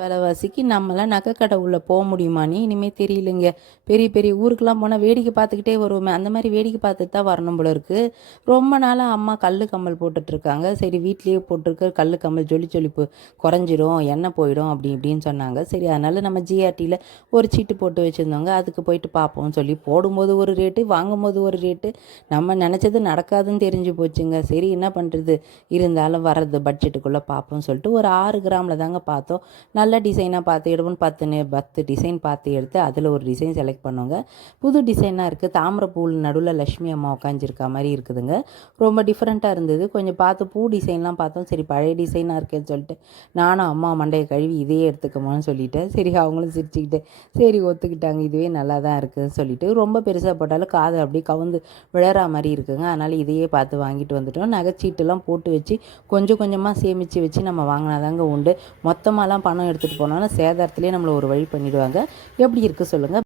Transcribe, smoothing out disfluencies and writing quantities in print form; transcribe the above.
விலைவாசிக்கு நம்மலாம் நகைக்கடை உள்ள முடியுமான்னு இனிமேல் தெரியலைங்க. பெரிய பெரிய ஊருக்கெல்லாம் போனால் வேடிக்கை பார்த்துக்கிட்டே வருவோமே, அந்த மாதிரி வேடிக்கை பார்த்துட்டு தான் வரணும் போல இருக்குது. ரொம்ப நாளாக அம்மா கல் கம்மல் போட்டுட்ருக்காங்க. சரி வீட்லேயே போட்டிருக்க கல் கம்மல் ஜொலிப்பு குறைஞ்சிரும், எண்ணெய் போயிடும் அப்படி இப்படின்னு சொன்னாங்க. சரி அதனால் நம்ம ஜிஆர்டியில் ஒரு சீட்டு போட்டு வச்சுருந்தோங்க. அதுக்கு போயிட்டு பார்ப்போம்னு சொல்லி போடும்போது ஒரு ரேட்டு, வாங்கும்போது ஒரு ரேட்டு. நம்ம நினச்சது நடக்காதுன்னு தெரிஞ்சு போச்சுங்க. சரி என்ன பண்ணுறது, இருந்தாலும் வர்றது பட்ஜெட்டுக்குள்ளே பார்ப்போம்னு சொல்லிட்டு ஒரு 6 கிராமில் தாங்க பார்த்தோம். நல்ல டிசைனாக பார்த்து எடுப்போம்னு 10 டிசைன் பார்த்து எடுத்து அதில் ஒரு டிசைன் செலக்ட் பண்ணுவோங்க. புது டிசைனாக இருக்குது. தாமரைப்பூவில் நடுவில் லக்ஷ்மி அம்மா உட்காந்துருக்கா மாதிரி இருக்குதுங்க. ரொம்ப டிஃப்ரெண்ட்டாக இருந்தது. கொஞ்சம் பார்த்து பூ டிசைன்லாம் பார்த்தோம். சரி பழைய டிசைனாக இருக்கேன்னு சொல்லிட்டு நானும் அம்மா மண்டையை கழுவி இதையே எடுத்துக்கோமான்னு சொல்லிட்டேன். சரி அவங்களும் சிரிச்சுக்கிட்டு சரி ஒத்துக்கிட்டாங்க, இதுவே நல்லா தான் இருக்குதுன்னு சொல்லிட்டு. ரொம்ப பெருசாக போட்டாலும் காது அப்படியே கவுந்து விழற மாதிரி இருக்குங்க. அதனால் இதையே பார்த்து வாங்கிட்டு வந்துட்டோம். நகைச்சீட்டுலாம் போட்டு வச்சு கொஞ்சம் கொஞ்சமாக சேமித்து வச்சு நம்ம வாங்கினாதாங்க உண்டு. மொத்தமாலாம் பணம் எடுத்துகிட்டு போனோன்னா சேதாரத்துலேயே நம்மளை ஒரு வழி பண்ணிவிடுவாங்க. எப்படி இருக்குது சொல்லுங்கள்.